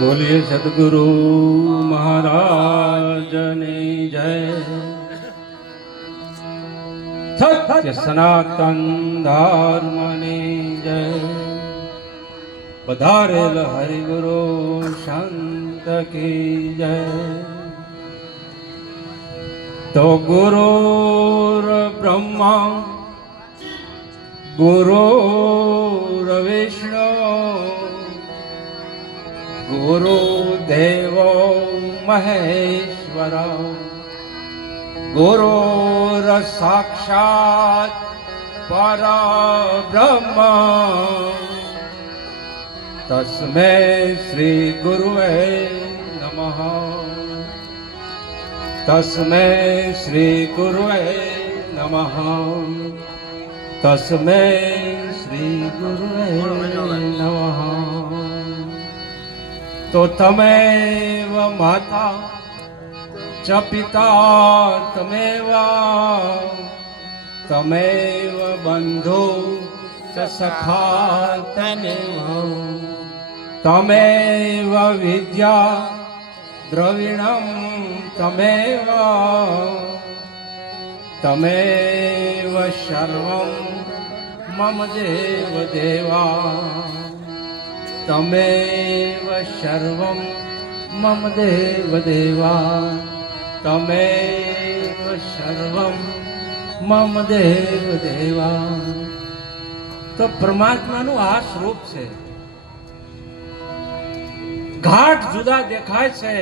બોલીએ સદગુરુ મહારાજની જય. સત્ય સનાતન ધર્મની જય. પધારેલ હરિગુરુ શાંત કી જય. તો ગુરુર બ્રહ્મા ગુરુર વિષ્ણુ ગુરુદેવો મહેશ્વર ગુરુર સાક્ષાત પરબ્રહ્મ તસ્મૈ શ્રી ગુરુવે નમઃ. તસ્મૈ શ્રી ગુરુવે નમઃ. તસ્મૈ શ્રી ગુરુવે નમઃ. તો તમેવ માતા ચ પિતા તમેવ તમેવ બંધુ ચ સખા તમેવ તમેવ વિદ્યા દ્રવિણમ તમેવ તમેવ સર્વં મમ દેવ દેવા તમેવ સર્વં મમ દેવ દેવા તમેવ સર્વં મમ દેવ દેવા. તો પરમાત્માનું આ સ્વરૂપ છે. ઘાટ જુદા દેખાય છે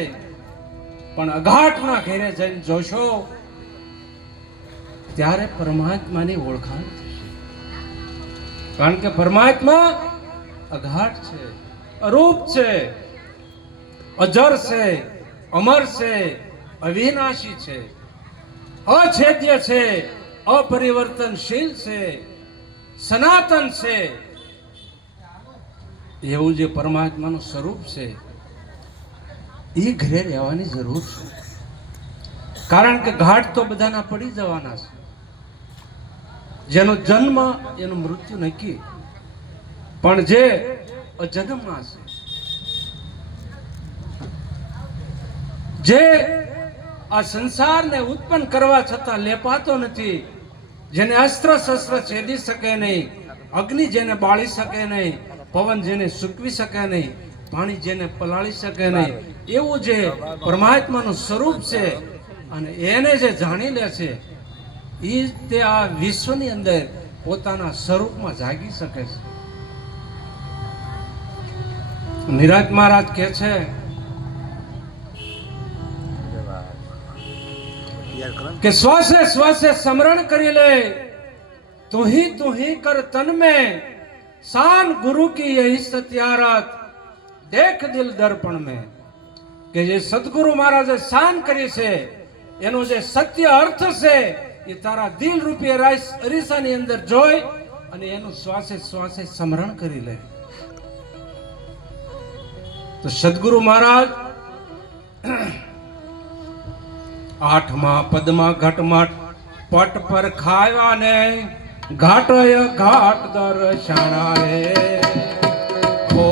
પણ અઘાટના ઘેરે જઈને જોશો ત્યારે પરમાત્માની ઓળખાણ થશે. કારણ કે પરમાત્મા અઘાટ છે, અરૂપ છે, અજર છે, અમર છે, અવિનાશી છે, અછેદ્ય છે, અપરિવર્તનશીલ છે, સનાતન છે. એવું જે પરમાત્માનું સ્વરૂપ છે એ ઘરે રહેવાની જરૂર છે. કારણ કે ઘાટ તો બધાના પડી જવાના છે. જેનો જન્મ એનું મૃત્યુ નક્કી, પણ જે અજન્મા છે, જે આ સંસારને ઉત્પન્ન કરવા છતાં લેપાતો નથી, જેને અસ્ત્ર શસ્ત્ર છેદી શકે નહીં, અગ્નિ જેને બાળી શકે નહીં, પવન જેને સૂકવી શકે નહીં, પાણી જેને પલાળી શકે નહીં, એવું જે પરમાત્માનું સ્વરૂપ છે અને એને જે જાણી લે છે એ તે આ વિશ્વની અંદર પોતાના સ્વરૂપમાં જાગી શકે છે. નિરાજ મહારાજ કહે છે કે શ્વાસે શ્વાસે સ્મરણ કરી લે, તું ही कर तन में शान गुरु की यही सत्यारत देख दिल दर्पण में. કે જે સદગુરુ મહારાજે શાન કરી છે એનો જે સત્ય અર્થ છે એ તારા દિલ રૂપી અરીસાની અંદર જોઈ અને એનું શ્વાસે શ્વાસે સ્મરણ કરી લે. તો સદગુરુ મહારાજ આઠમા પદમાં ઘટમાં પટ પર ખાયા ને ઘાટય ઘાટ દર્શણા રે. ઓ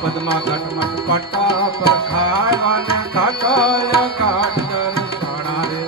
પદમાં ઘટમાં પટ્ટા પર ખાવા ને ઘાટય ઘાટ દર્શણા રે.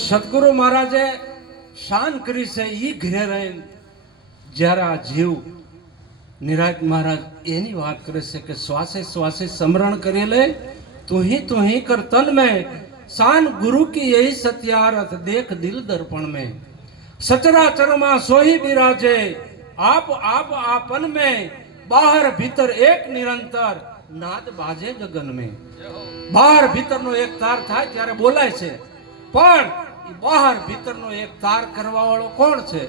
સદગુરુ મહારાજે શાન કરી છે ઈ ઘરે રહીને જ્યારે આ જીવ નિરાજ મહારાજ એની વાત કરે છે કે શ્વાસે શ્વાસે સ્મરણ કરી લે તું ही कर तन में शान गुरु की यही सत्यारथ देख दिल दर्पण में सचराचर में सोही बिराजे आप आपन में बाहर भीतर एक निरंतर नाद बाजे गगन में બહાર ભીતરનો એક તાર થાય ત્યારે બોલાય છે પણ બહાર ભીતરનો એક તાર કરવા વાળો કોણ છે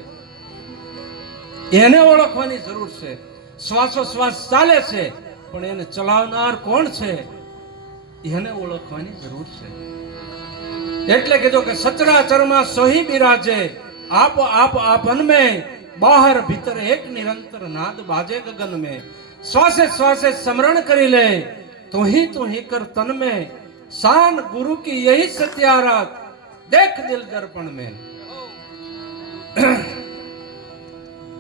એને ઓળખવાની જરૂર છે શ્વાસોશ્વાસ ચાલે છે પણ એને ચલાવનાર કોણ છે એને ઓળખવાની જરૂર છે એટલે કીધું કે સચરાચરમાં સોહી બિરાજે आप आपन में बाहर भीतर एक निरंतर नाद बाजे गगन में श्वासे श्वासे स्मरण करी ले तू ही कर तन में शान गुरु की यही सत्यारथ देख दिल दर्पण में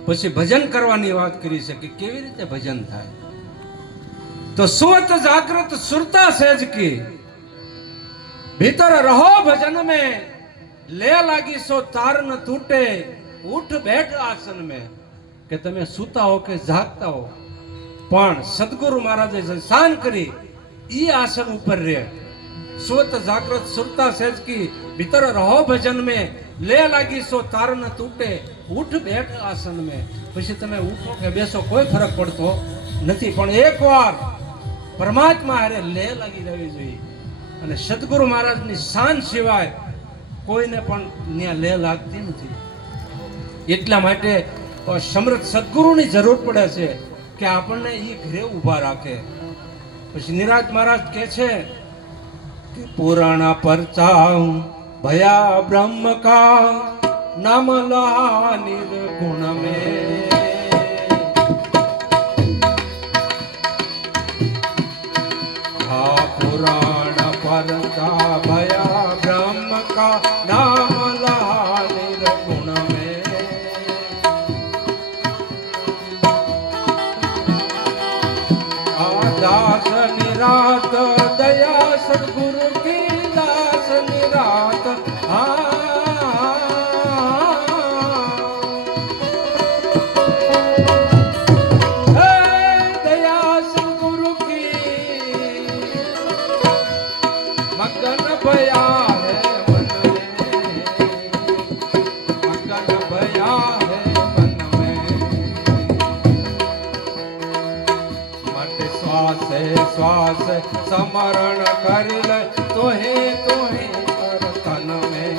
પછી ભજન કરવાની વાત કરી છે કે કેવી રીતે ભજન થાય તો સુવત જાગૃત સુરતા સેજ કી भीतर रहो भजन में ले लागी सो तार न टूटे उठ बैठ आसन में કે તમે સૂતા હો કે જાગતા હો પણ સદગુરુ મહારાજે જે શાન કરી ઈ આસન ઉપર રહે સુવત જાગૃત સુરતા સેજ કી भीतर रहो भजन में ले लागी सो तार न टूटे उठ बैठ आसन में પછી તમે ઉઠો કે બેસો કોઈ ફરક પડતો નથી પણ એકવાર પરમાત્મા હારે લે લાગી રહેવી જોઈએ અને સદગુરુ મહારાજની શાન સિવાય કોઈને પણ ત્યાં લે લાગતી નથી એટલા માટે સમૃદ્ધ સદગુરુની જરૂર પડે છે કે આપણને ઈ ઘરે ઊભા રાખે પછી નિરાજ મહારાજ કહે છે કે પુરાણા પરચા ભયા બ્રહ્મ કા નામ લા નિર્ગુણ में पुराण परता भया ब्रह्म का नाम ला निर्गुण में दास निरात दया सद्गुरु की दास निरात मगन भया है मन में मगन भया है मन में मत श्वासे श्वास समरण कर ले तोहे कर तन में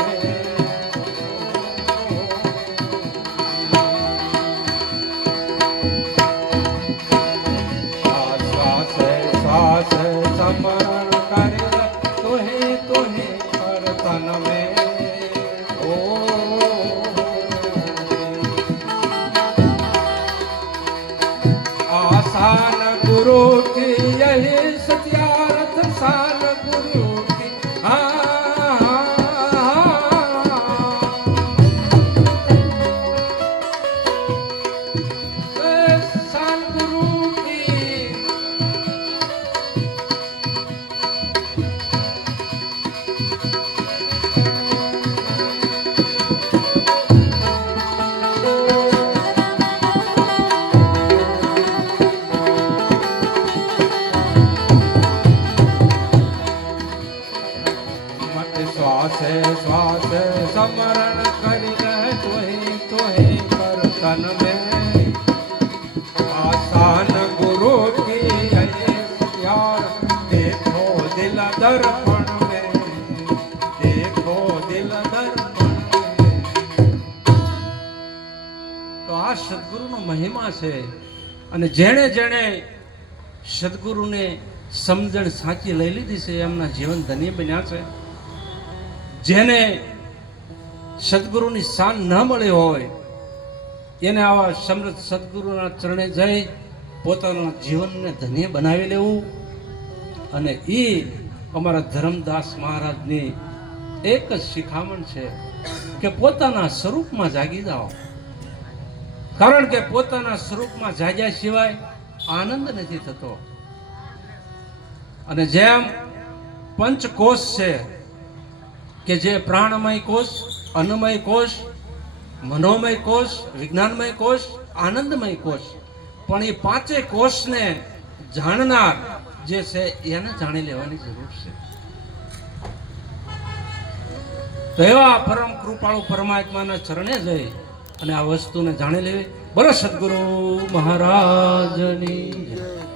श्वासे श्वास समरण कर तन में ओ आसान गुरु की यही सत्यारथ शान गुरु की शान गुरु की श्वासे श्वास समरण कर तोहे कर तन में आसान गुरु की यार देखो दिल दर्पण में देखो दिल दर्पण में तो आ सद्गुरुનો મહિમા છે અને જેણે જેણે સદ્ગુરુને સમજણ સાચી લઈ લીધી છે એમના જીવન ધન્ય બન્યા છે જેને સદગુરુની શાન ન મળી હોય એને આવા સમૃદ્ધ સદગુરુના ચરણે જઈ પોતાના જીવનને ધન્ય બનાવી લેવું અને એ અમારા ધર્મદાસ મહારાજની એક જ શિખામણ છે કે પોતાના સ્વરૂપમાં જાગી જાઓ કારણ કે પોતાના સ્વરૂપમાં જાગ્યા સિવાય આનંદ નથી થતો અને જેમ પંચકોશ છે કે જે પ્રાણમય કોષ, અન્નમય કોષ, મનોમય કોષ, વિજ્ઞાનમય કોષ, આનંદમય કોષ, પણ એ પાંચે કોષને જાણનાર જે છે એને જાણી લેવાની જરૂર છે. તો એવા પરમ કૃપાળુ પરમાત્માના ચરણે જઈ અને આ વસ્તુને જાણી લેવી. બોલો સદગુરુ મહારાજની જય.